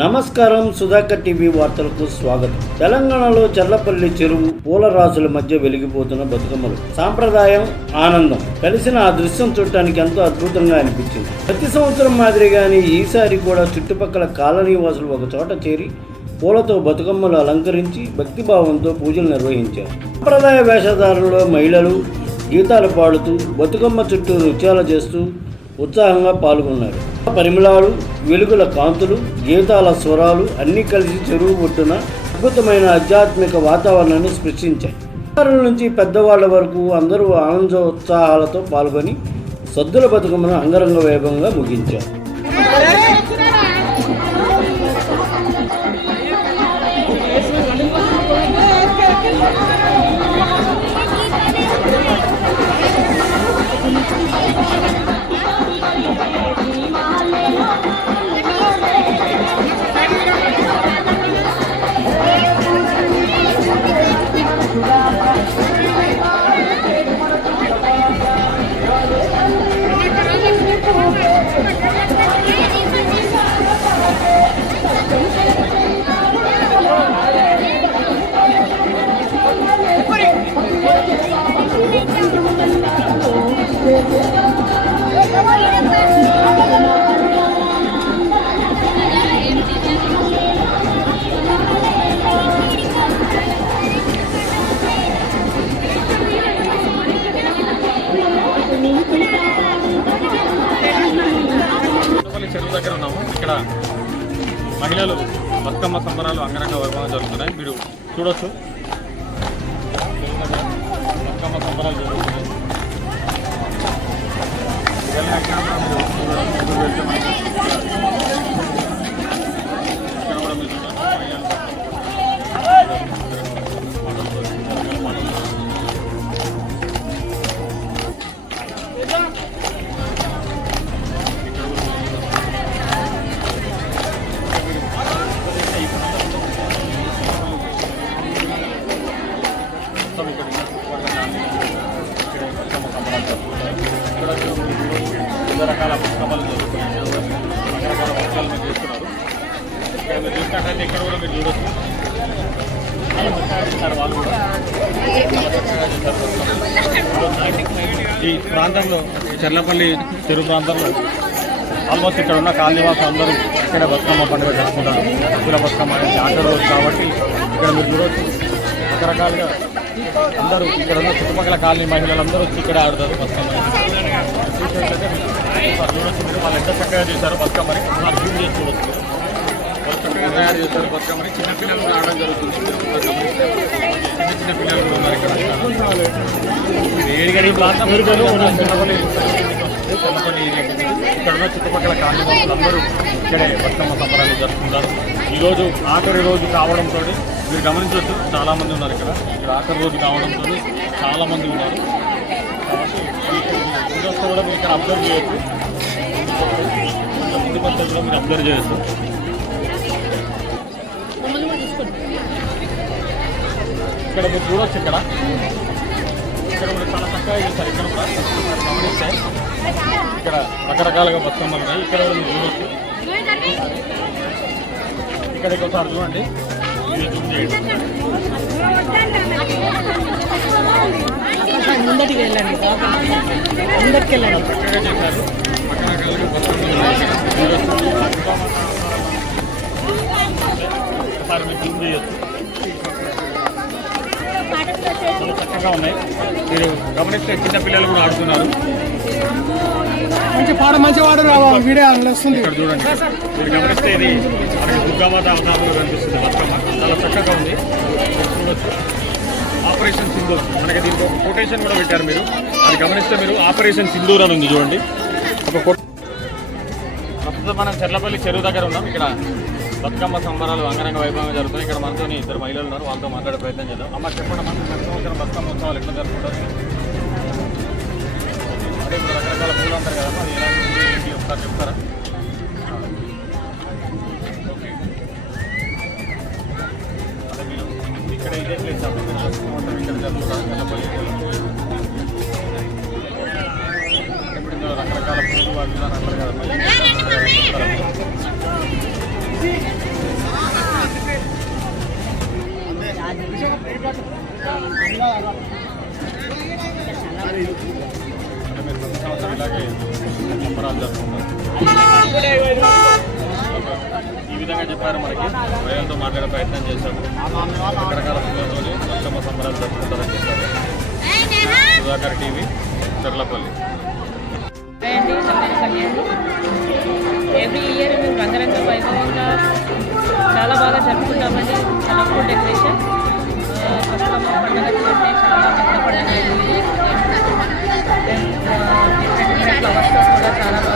నమస్కారం సుధాకర్ టీవీ వార్తలకు స్వాగతం. తెలంగాణలో చర్లపల్లి చెరువు పూలరాజుల మధ్య వెలిగిపోతున్న బతుకమ్మలు. సాంప్రదాయం ఆనందం. కలిసిన ఆ దృశ్యం చూడటానికి ఎంతో అద్భుతంగా అనిపించింది. ప్రతి సంవత్సరం మాదిరిగానే ఈసారి కూడా చుట్టుపక్కల కాలనీ వాసులు ఒక చోట చేరి పూలతో బతుకమ్మలు అలంకరించి భక్తిభావంతో పూజలు నిర్వహించారు. సాంప్రదాయ వేషధారణలో మహిళలు గీతాలు పాడుతూ బతుకమ్మ చుట్టూ నృత్యాలు చేస్తూ ఉత్సాహంగా పాల్గొన్నారు పరిమళాలు వెలుగుల కాంతులు గీతాల స్వరాలు అన్నీ కలిసి చెరువు ఒడ్డున అద్భుతమైన ఆధ్యాత్మిక వాతావరణాన్ని సృష్టించాయి చిన్నారుల నుంచి పెద్దవాళ్ళ వరకు అందరూ ఆనందోత్సాహాలతో పాల్గొని సద్దుల బతుకమ్మను అంగరంగ వైభవంగా ముగించారు మహిళలు బతుకమ్మ సంబరాలు అంగరంగ వైభవంగా జరుగుతున్నాయి. మీరు చూడొచ్చు. బతుకమ్మ సంబరాలు జరుగుతున్నాయి. మీరు చూసినట్టయితే ఇక్కడ కూడా మీరు చూడొచ్చు వాళ్ళు కూడా ఈ ప్రాంతంలో చెర్లపల్లి చెరువు ప్రాంతంలో ఆల్మోస్ట్ ఇక్కడ ఉన్న కాలనీవాసులు అందరూ ఇక్కడ బతుకమ్మ పండుగ జరుపుకుంటారు. పూల బతుకమ్మ అనేది ఆటో రోజు కాబట్టి ఇక్కడ మీరు చూడవచ్చు రకరకాలుగా అందరూ ఇక్కడ ఉన్న చుట్టుపక్కల కాలనీ మహిళలందరూ వచ్చి ఇక్కడ ఆడతారు బతుకమ్మ చూసినట్లయితే చూడొచ్చు మీరు వాళ్ళు ఎంత చక్కగా చేశారు బతుకమ్మని. మనం జూమ్ చూడొచ్చు. చక్కగా తయారు చేశారు బతుకమ్మని చిన్న పిల్లలు కూడా ఆడడం జరుగుతుంది. చిన్న చిన్న పిల్లలు కూడా ఉన్నారు ఇక్కడ ఇది ఏడిగడి ఇక్కడ ఉన్న చుట్టుపక్కల కాలనీ అందరూ ఇక్కడే బతుకమ్మ సంబరాలు జరుపుకుంటారు ఈరోజు ఆఖరి రోజు కావడంతో మీరు గమనించవచ్చు చాలా మంది ఉన్నారు ఇక్కడ. ఇక్కడ ఆఖరి రోజు కావడంతో చాలా మంది ఉన్నారు కూడా మీరు ఇక్కడ అబ్జర్వ్ చేయొచ్చు. ముందు పద్ధతి కూడా మీరు అబ్జర్వ్ చేయొచ్చు. ఇక్కడ మీరు చూడొచ్చు ఇక్కడ. ఇక్కడ కూడా చాలా చక్కగా చేస్తారు ఇక్కడ కూడా గమనిస్తే ఇక్కడ రకరకాలుగా బతుకమ్మలు ఉన్నాయి. ఇక్కడ కూడా మీరు చూడొచ్చు. ఇక్కడ ఒకసారి చూడండి. ముందటికి వెళ్ళండి. ముందటికి వెళ్ళండి. చక్కగా చేశారు. రకరకాలుగా బతుకమ్మలు. ఒకసారి మీరు చేయొచ్చు. చక్కగా ఉన్నాయి? మీరు గమనిస్తే చిన్న పిల్లలు కూడా ఆడుతున్నారు. మంచి పాట మంచి పాట రావా? వీడియో వస్తుంది ఇక్కడ చూడండి. మీరు గమనిస్తే ఇది మనకి దుర్గామాత అవతారంలో కనిపిస్తుంది. బతుకమ్మ చాలా చక్కగా ఉంది. చూడొచ్చు ఆపరేషన్ సింధూర్. మనకి దీనికి ఒక కొటేషన్ కూడా పెట్టారు మీరు. అది గమనిస్తే మీరు ఆపరేషన్ సింధూర్ అని ఉంది చూడండి. ఒక కొట్ ప్రస్తుతం మనం చెర్లపల్లి చెరువు దగ్గర ఉన్నాం. ఇక్కడ బతుకమ్మ సంబరాలు అంగరంగ వైభవంగా జరుగుతున్నాయి. ఇక్కడ మనతో ఇద్దరు మహిళలు ఉన్నారు. వాళ్ళతో మాట్లాడే ప్రయత్నం చేద్దాం. అమ్మ చెప్పండి మన ప్రతి సంవత్సరం బతుకమ్మ ఉత్సవాలు ఎట్లా జరుపుకుంటారు? అదే ఇప్పుడు రకరకాల పూలు అంటారు కదా అది ఎలా ఏంటి? ఒకసారి చెప్తారా? ఓకే అదే మీరు ఇక్కడ ఇదే ప్లేస్ మొత్తం ఇక్కడ జరుగుతారు చెల్లపల్లి ఇప్పుడు ఇందులో రకరకాల పూలు అవి ఇవి అని అంటారు కదా సంవత్సరం ఇలాగే సంబరాలు జరుపుకుంటారు ఈ విధంగా చెప్పారు మనకి. ప్రజలతో మాట్లాడే ప్రయత్నం చేశాము రకరకాల పిల్లలతో బతుకమ్మ సంబరాలు జరుపుకుంటారని చెప్పారు. Sudhakar TV Charlapalli. Every year మేము రంగరంగ వైభవంగా చాలా బాగా జరుపుకుంటామండి. కలర్ఫుల్ డెకరేషన్ చాలా కష్టపడేది ఫ్లవర్స్తో కూడా చాలా